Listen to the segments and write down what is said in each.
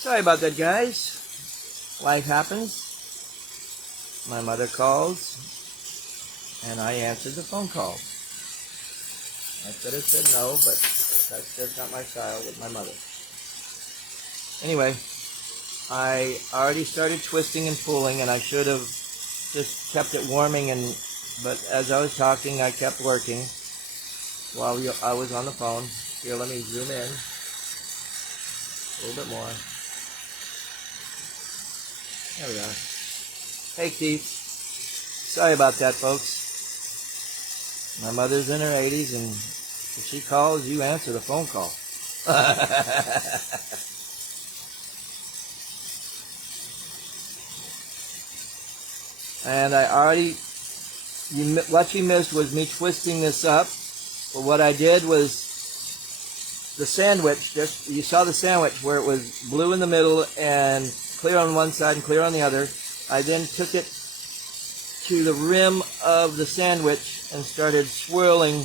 Sorry about that, guys. Life happens. My mother calls, and I answered the phone call. I could have said no, but that's just not my style with my mother. Anyway, I already started twisting and pulling, and I should have just kept it warming, but as I was talking, I kept working while I was on the phone. Here, let me zoom in a little bit more. There we are. Hey, Keith. Sorry about that, folks. My mother's in her 80s, and if she calls, you answer the phone call. And I already, what you missed was me twisting this up. But what I did was the sandwich, you saw the sandwich where it was blue in the middle and clear on one side and clear on the other. I then took it to the rim of the sandwich and started swirling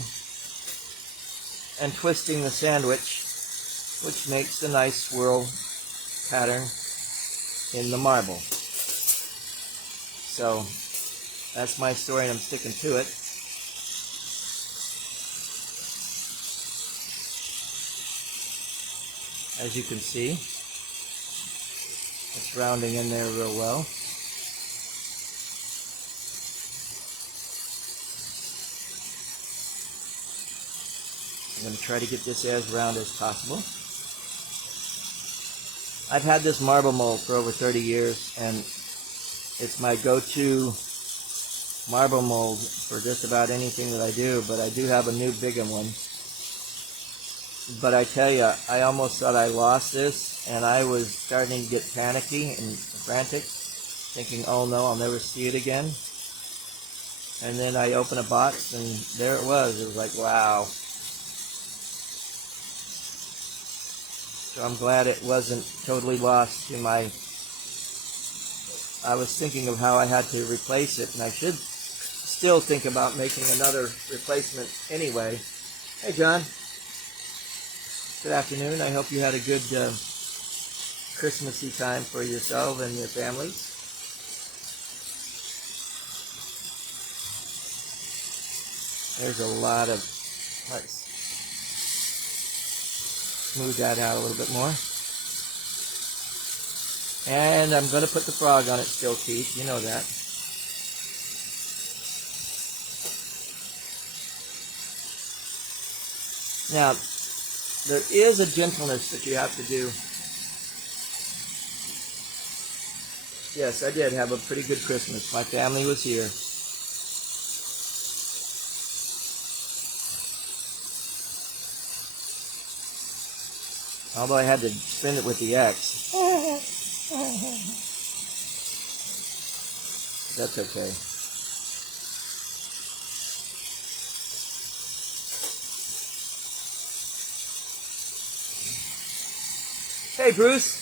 and twisting the sandwich, which makes a nice swirl pattern in the marble. So that's my story, and I'm sticking to it. As you can see, it's rounding in there real well. I'm going to try to get this as round as possible. I've had this marble mold for over 30 years, and it's my go-to marble mold for just about anything that I do, but I do have a new bigger one. But I tell you, I almost thought I lost this, and I was starting to get panicky and frantic, thinking, oh no, I'll never see it again. And then I opened a box, and there it was. It was like, wow. So I'm glad it wasn't totally lost to my... I was thinking of how I had to replace it, and I should still think about making another replacement anyway. Hey, John. Good afternoon. I hope you had a good Christmassy time for yourself and your families. There's a lot of... Let's smooth that out a little bit more. And I'm going to put the frog on it still, Keith. You know that. Now, there is a gentleness that you have to do. Yes, I did have a pretty good Christmas. My family was here. Although I had to spin it with the X. That's okay. Hey, Bruce.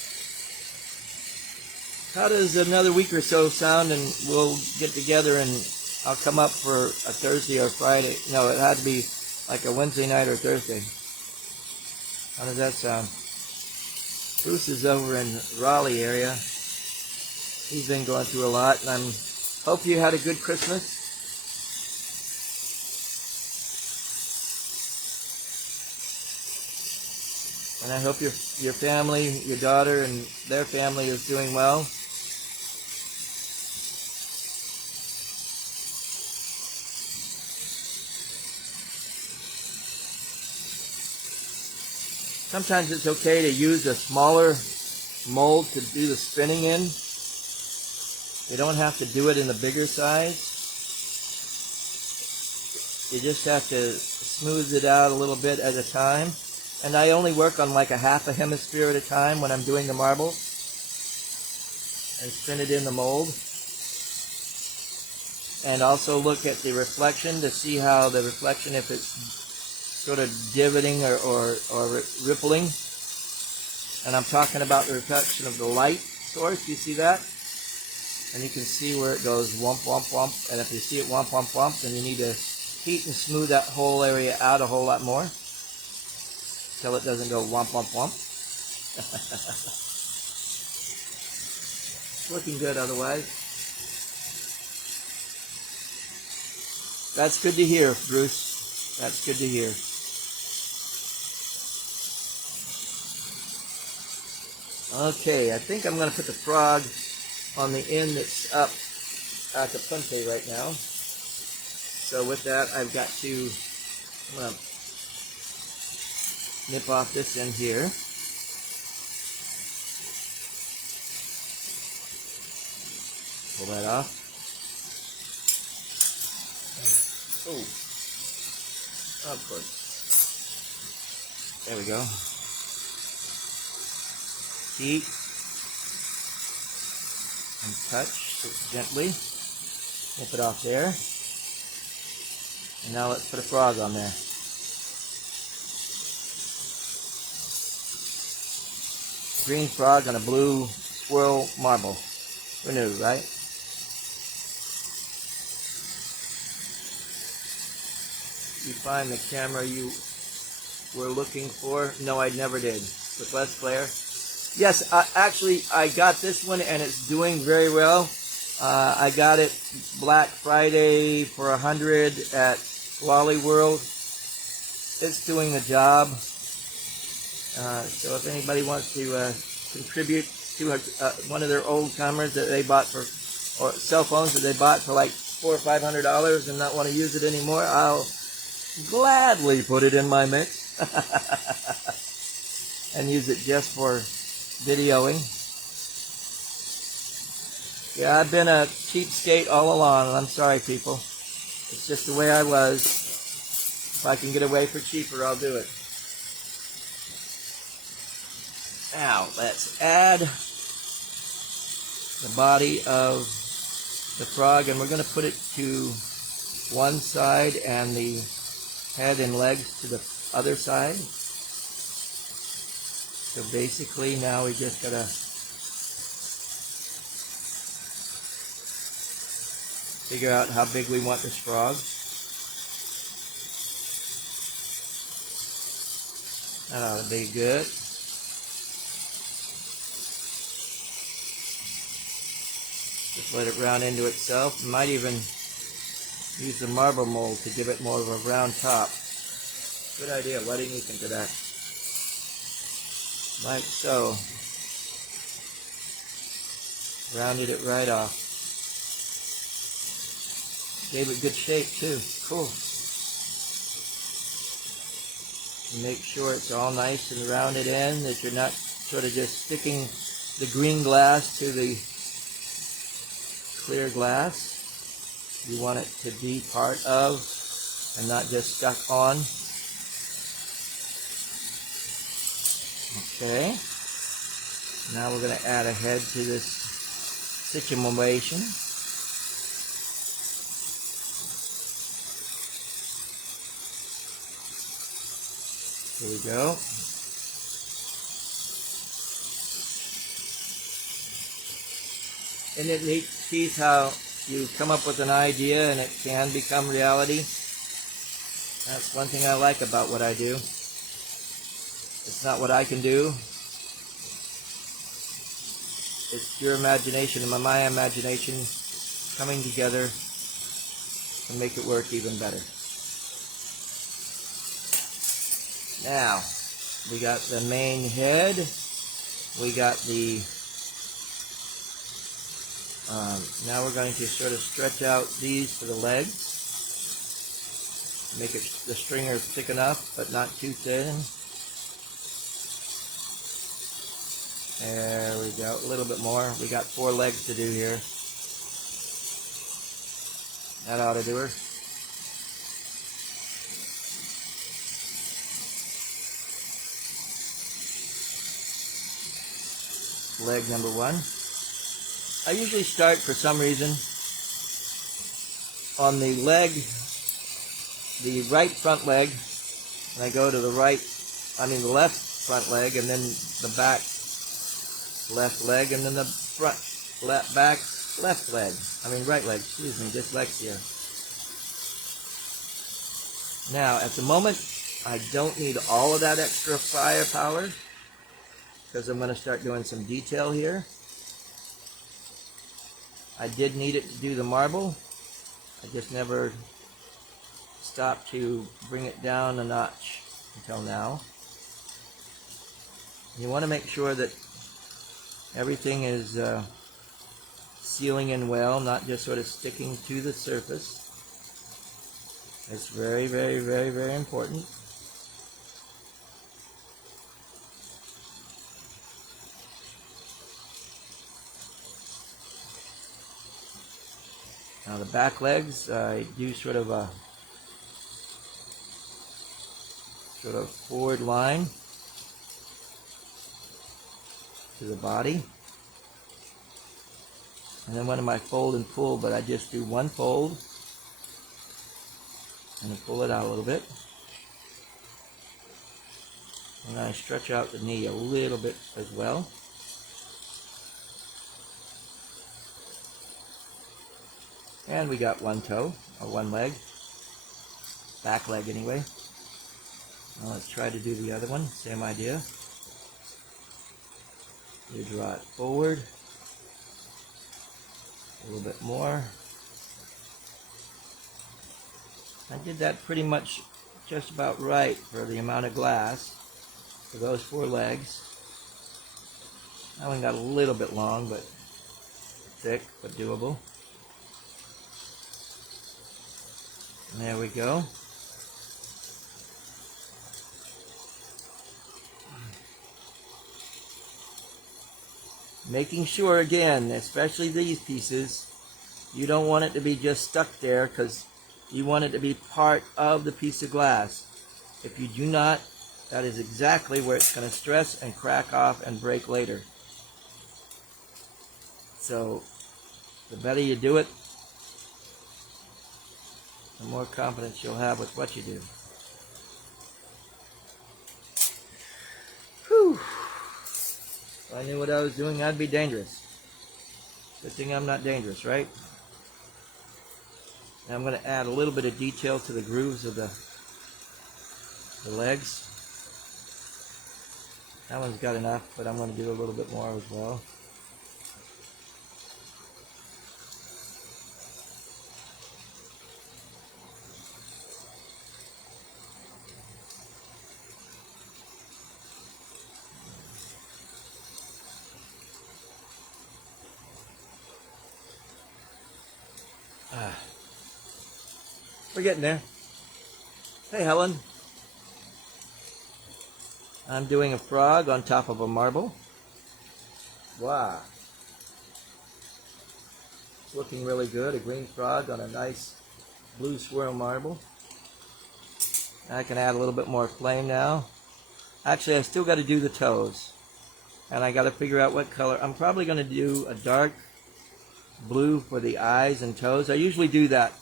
How does another week or so sound, and we'll get together and I'll come up for a Thursday or Friday. No, it had to be like a Wednesday night or Thursday. How does that sound? Bruce is over in Raleigh area. He's been going through a lot, and I hope you had a good Christmas. And I hope your family, your daughter, and their family is doing well. Sometimes it's okay to use a smaller mold to do the spinning in. You don't have to do it in the bigger size. You just have to smooth it out a little bit at a time. And I only work on like a half a hemisphere at a time when I'm doing the marble. And spin it in the mold. And also look at the reflection to see how the reflection, if it's sort of divoting or rippling. And I'm talking about the reflection of the light source. You see that? And you can see where it goes whomp, whomp, whomp. And if you see it whomp, whomp, whomp, then you need to heat and smooth that whole area out a whole lot more till it doesn't go whomp, whomp, whomp. It's looking good otherwise. That's good to hear, Bruce. That's good to hear. Okay, I think I'm going to put the frog on the end that's up at the punte right now. So with that, I'm going to nip off this end here. Pull that off. Oh, of course. There we go. Heat and touch gently. Nip it off there. And now let's put a frog on there. Green frog on a blue swirl marble. Who knew, right? You find the camera you were looking for? No, I never did. With less glare? Yes, actually, I got this one and it's doing very well. I got it Black Friday for $100 at Wally World. It's doing the job. So if anybody wants to contribute to one of their old cameras that they bought for, or cell phones that they bought for like $400 or $500 and not want to use it anymore, I'll gladly put it in my mix and use it just for videoing. Yeah, I've been a cheapskate all along, and I'm sorry, people. It's just the way I was. If I can get away for cheaper, I'll do it. Now, let's add the body of the frog, and we're going to put it to one side and the head and legs to the other side. So basically now we just gotta figure out how big we want this frog. That ought to be good. Just let it round into itself. Might even use the marble mold to give it more of a round top. Good idea. Why didn't you think of that? Like so. Rounded it right off. Gave it good shape too. Cool. Make sure it's all nice and rounded in, that you're not sort of just sticking the green glass to the clear glass. You want it to be part of and not just stuck on. Okay. Now we're going to add a head to this situation. Here we go. Isn't it neat to see how you come up with an idea and it can become reality? That's one thing I like about what I do. It's not what I can do. It's your imagination and my imagination coming together to make it work even better. Now, we got the main head. We got the... now we're going to sort of stretch out these for the legs. Make it the stringer thick enough, but not too thin. There we go, a little bit more. We got 4 legs to do here. That ought to do her. Leg number 1. I usually start, for some reason, on the leg, the right front leg, and I go to the the left front leg, and then the back left leg, and then the front back left leg. Right leg, excuse me, dyslexia. Now, at the moment, I don't need all of that extra firepower, because I'm going to start doing some detail here. I did need it to do the marble. I just never stopped to bring it down a notch until now. You want to make sure that everything is sealing in well, not just sort of sticking to the surface. It's very, very, very, very important. Now the back legs, I do sort of a forward line to the body. And then one of my fold and pull, but I just do one fold and then pull it out a little bit. And I stretch out the knee a little bit as well. And we got one toe, or one leg, back leg anyway. Now let's try to do the other one, same idea. You draw it forward, a little bit more. I did that pretty much just about right for the amount of glass for those 4 legs. That one got a little bit long, but thick, but doable. There we go. Making sure, again, especially these pieces, you don't want it to be just stuck there, because you want it to be part of the piece of glass. If you do not, that is exactly where it's going to stress and crack off and break later. So the better you do it, the more confidence you'll have with what you do. Whew. If I knew what I was doing, I'd be dangerous. Good thing I'm not dangerous, right? Now I'm going to add a little bit of detail to the grooves of the legs. That one's got enough, but I'm going to do a little bit more as well. We're getting there. Hey, Helen. I'm doing a frog on top of a marble. Wow. It's looking really good. A green frog on a nice blue swirl marble. I can add a little bit more flame now. Actually, I still got to do the toes. And I got to figure out what color. I'm probably going to do a dark blue for the eyes and toes. I usually do that.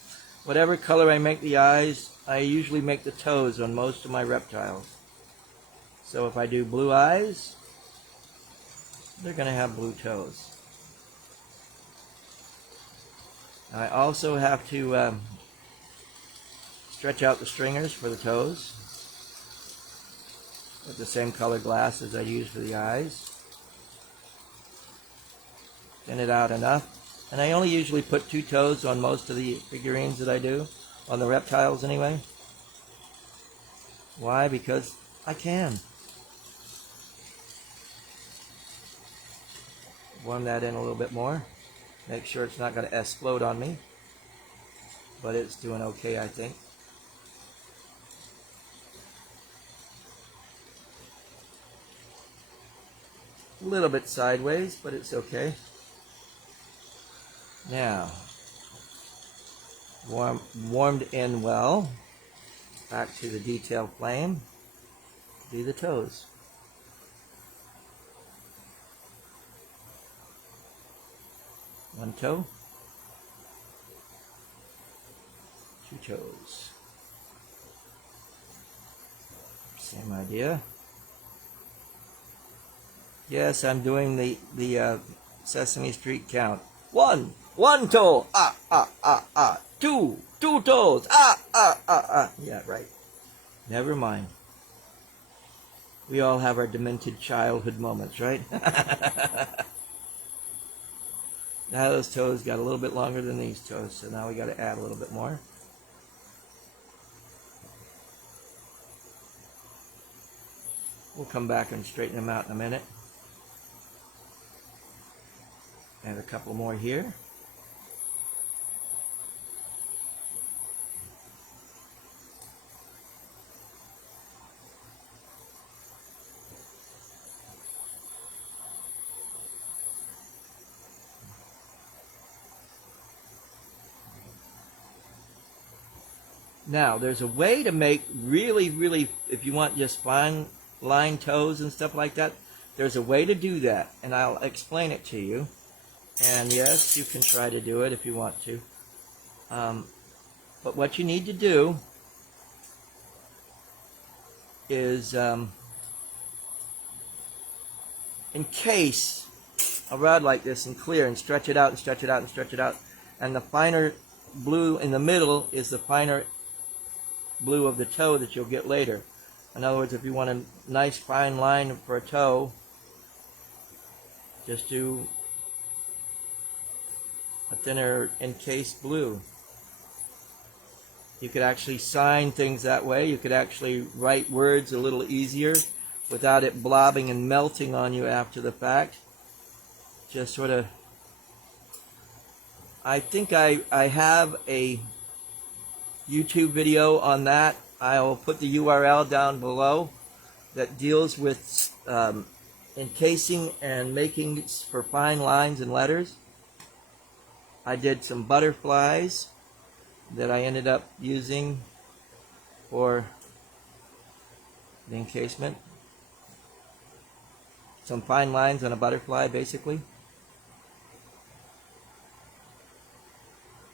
Whatever color I make the eyes, I usually make the toes on most of my reptiles. So if I do blue eyes, they're going to have blue toes. I also have to stretch out the stringers for the toes with the same color glass as I use for the eyes. Thin it out enough. And I only usually put 2 toes on most of the figurines that I do, on the reptiles anyway. Why? Because I can. Warm that in a little bit more. Make sure it's not going to explode on me. But it's doing okay, I think. A little bit sideways, but it's okay. Now, warmed in well. Back to the detail flame. Do the toes. One toe. 2 toes. Same idea. Yes, I'm doing the Sesame Street count. 1 toe, 2 toes, Yeah, right. Never mind. We all have our demented childhood moments, right? Now those toes got a little bit longer than these toes, so now we got to add a little bit more. We'll come back and straighten them out in a minute. Add a couple more here. Now, there's a way to make really, if you want just fine line toes and stuff like that, there's a way to do that, and I'll explain it to you. And yes, you can try to do it if you want to. But what you need to do is encase a rod like this in clear and stretch it out and stretch it out and stretch it out. And the finer blue in the middle is the finer blue of the toe that you'll get later. In other words, if you want a nice fine line for a toe, just do a thinner encased blue. You could actually sign things that way. You could actually write words a little easier without it blobbing and melting on you after the fact. Just sort of, I think I have a YouTube video on that. I will put the URL down below that deals with encasing and making for fine lines and letters. I did some butterflies that I ended up using for the encasement. Some fine lines on a butterfly, basically.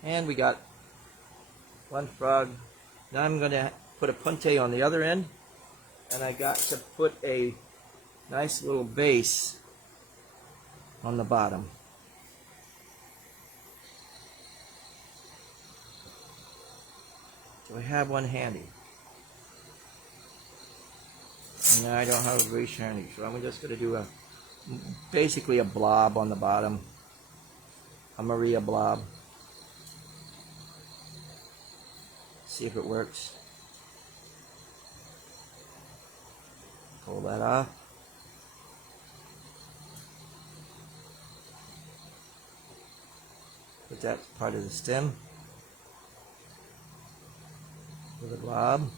And we got one frog. Now I'm going to put a punte on the other end, and I got to put a nice little base on the bottom. So I have one handy. And now I don't have a base handy, so I'm just going to do basically a blob on the bottom. A Maria blob. See if it works. Pull that off. Put that part of the stem with a blob.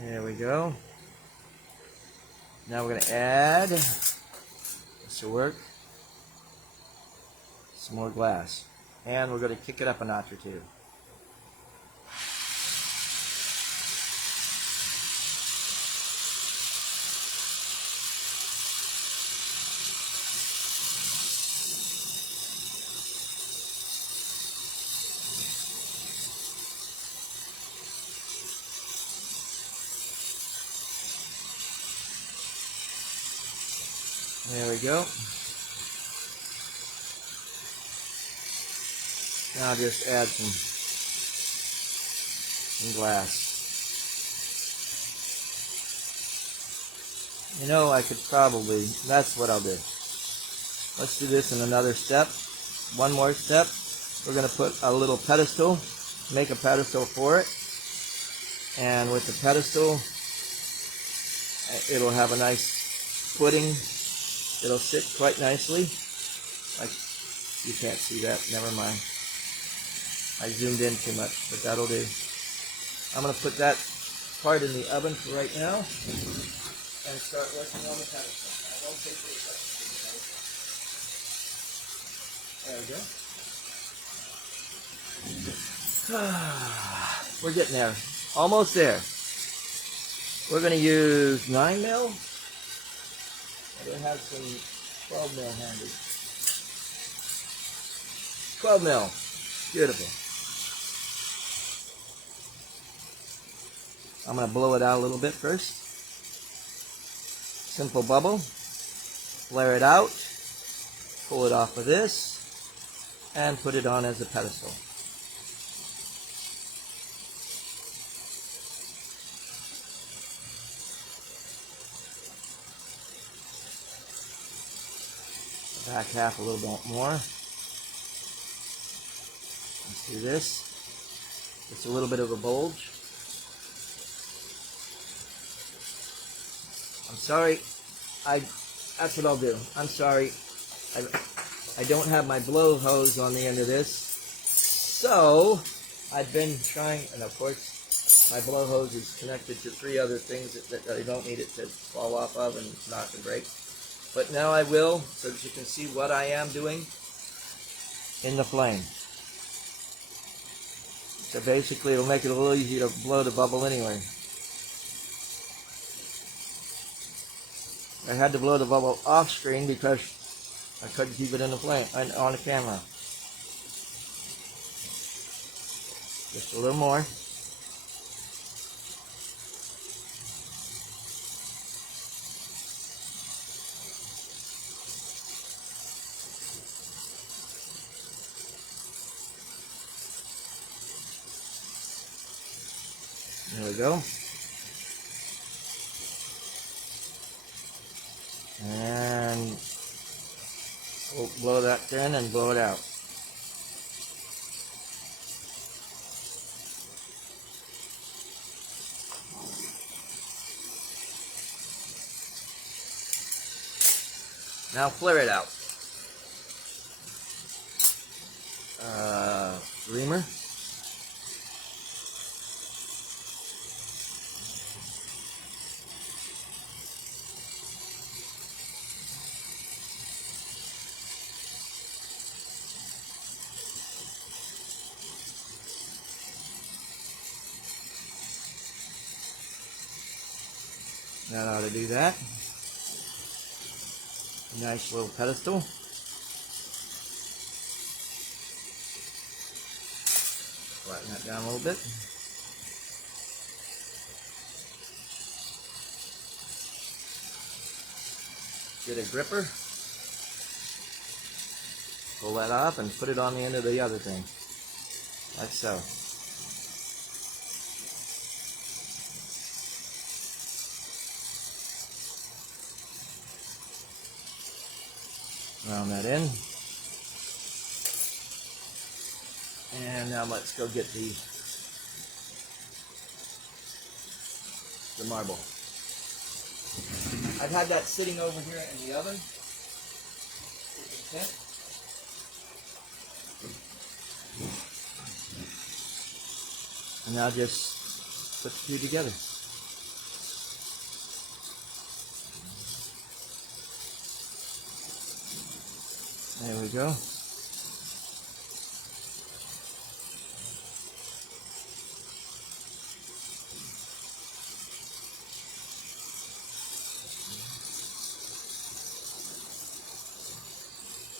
There we go. Now we're going to add, this will work, some more glass. And we're going to kick it up a notch or two. There we go. Now I'll just add some glass. You know, I could probably, that's what I'll do. Let's do this in another step. One more step. We're going to put a little pedestal, make a pedestal for it. And with the pedestal, it'll have a nice footing. It'll sit quite nicely. You can't see that, never mind. I zoomed in too much, but that'll do. I'm going to put that part in the oven for right now and start working on the pedestal. I won't take it. There we go. We're getting there. Almost there. We're going to use 9 mil. I do have some 12 mil handy. 12 mil. Beautiful. I'm going to blow it out a little bit first. Simple bubble. Flare it out. Pull it off of this. and put it on as a pedestal. Back half a little bit more. Let's do this. It's a little bit of a bulge. I'm sorry. That's what I'll do. I'm sorry. I don't have my blow hose on the end of this. So I've been trying, and of course my blow hose is connected to 3 other things that I don't need it to fall off of and knock and break. But now I will, so that you can see what I am doing in the flame. So basically it'll make it a little easier to blow the bubble anyway. I had to blow the bubble off screen because I couldn't keep it in the flame, on the camera. Just a little more. There we go. And we'll blow that in and blow it out. Now flare it out. Reamer. That ought to do that. Nice little pedestal. Flatten that down a little bit. Get a gripper. Pull that off and put it on the end of the other thing. Like so. Round that in. And now let's go get the marble. I've had that sitting over here in the oven. And now just put the 2 together. There we go.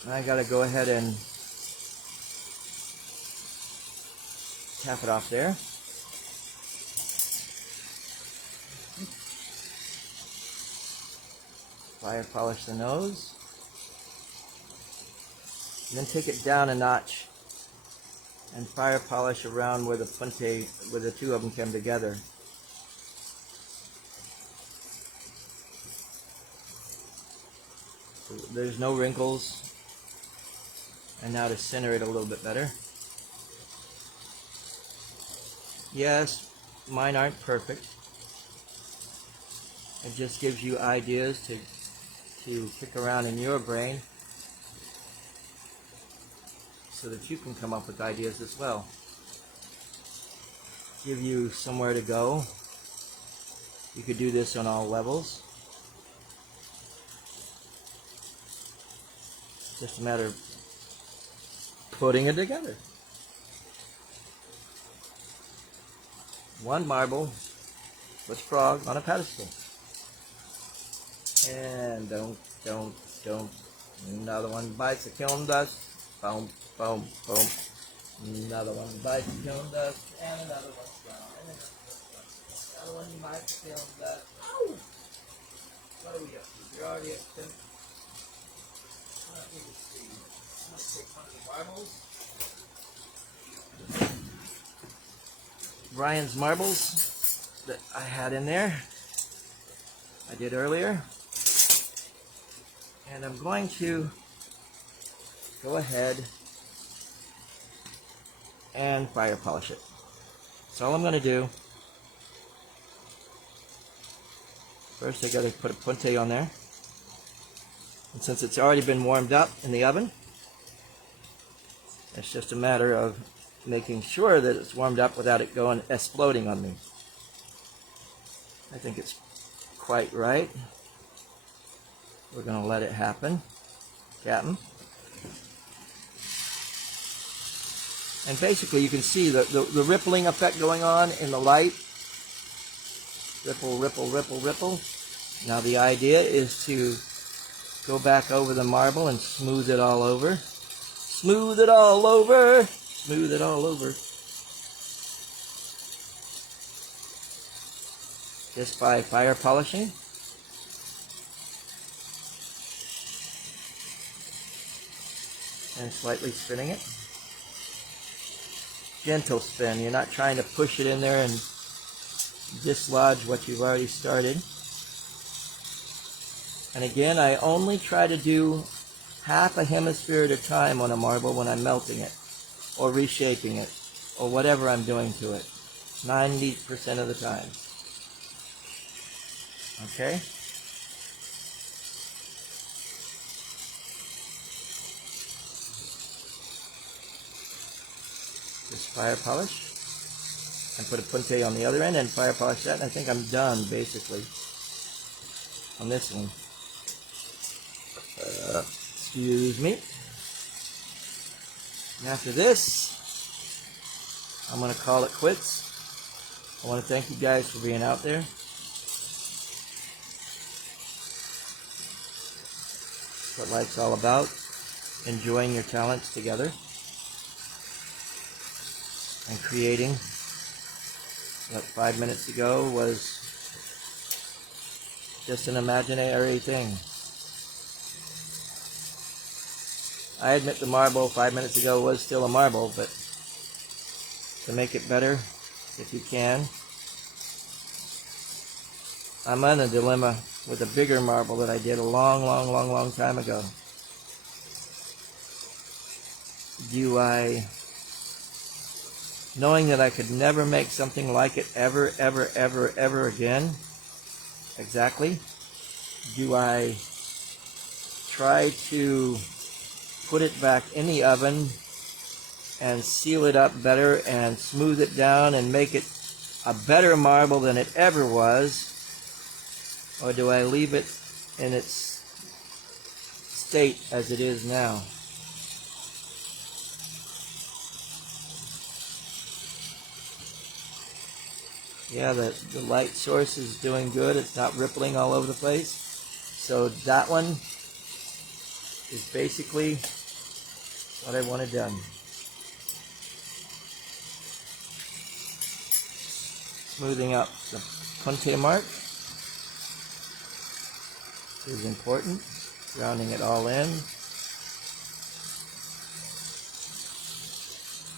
I gotta go ahead and tap it off there. Fire polish the nose. And then take it down a notch and fire polish around where the puente, where the 2 of them come together. So there's no wrinkles. And now to center it a little bit better. Yes, mine aren't perfect. It just gives you ideas to kick around in your brain so that you can come up with ideas as well. Give you somewhere to go. You could do this on all levels. It's just a matter of putting it together. 1 marble with frog on a pedestal. And don't. Another one bites the kiln dust. Boom, boom, boom. Another one bites the kiln dust. And another one's gone. And another one bites the kiln dust. Ow! What are we up to? We're already at 10. Let me see. I'm going to take one of the marbles. Brian's marbles that I had in there. I did earlier. And I'm going to go ahead and fire polish it. That's all I'm going to do. First I got to put a puente on there. And since it's already been warmed up in the oven, it's just a matter of making sure that it's warmed up without it going exploding on me. I think it's quite right. We're going to let it happen, Captain. And basically you can see the rippling effect going on in the light. Ripple, ripple, ripple, ripple. Now the idea is to go back over the marble and smooth it all over. Smooth it all over. Smooth it all over. Just by fire polishing. And slightly spinning it. Gentle spin. You're not trying to push it in there and dislodge what you've already started. And again, I only try to do half a hemisphere at a time on a marble when I'm melting it, or reshaping it, or whatever I'm doing to it. 90% of the time. Okay? Just fire polish. And put a puente on the other end and fire polish that, and I think I'm done, basically, on this one. Excuse me. And after this, I'm going to call it quits. I want to thank you guys for being out there. That's what life's all about. Enjoying your talents together. And creating what 5 minutes ago was just an imaginary thing. I admit the marble 5 minutes ago was still a marble, but to make it better, if you can, I'm on a dilemma with a bigger marble that I did a long time ago. Do I, knowing that I could never make something like it ever again, exactly, do I try to put it back in the oven and seal it up better and smooth it down and make it a better marble than it ever was? Or do I leave it in its state as it is now? Yeah, the light source is doing good. It's not rippling all over the place. So that one is basically what I wanted done. Smoothing up the puente mark is important. Rounding it all in.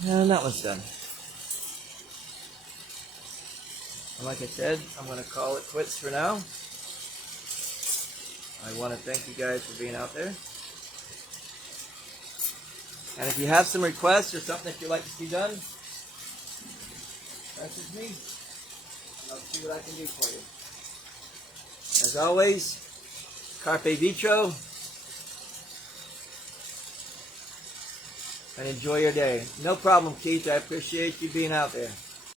And that one's done. And like I said, I'm going to call it quits for now. I want to thank you guys for being out there. And if you have some requests or something that you'd like to see done, message me. And I'll see what I can do for you. As always, carpe vitro. And enjoy your day. No problem, Keith. I appreciate you being out there.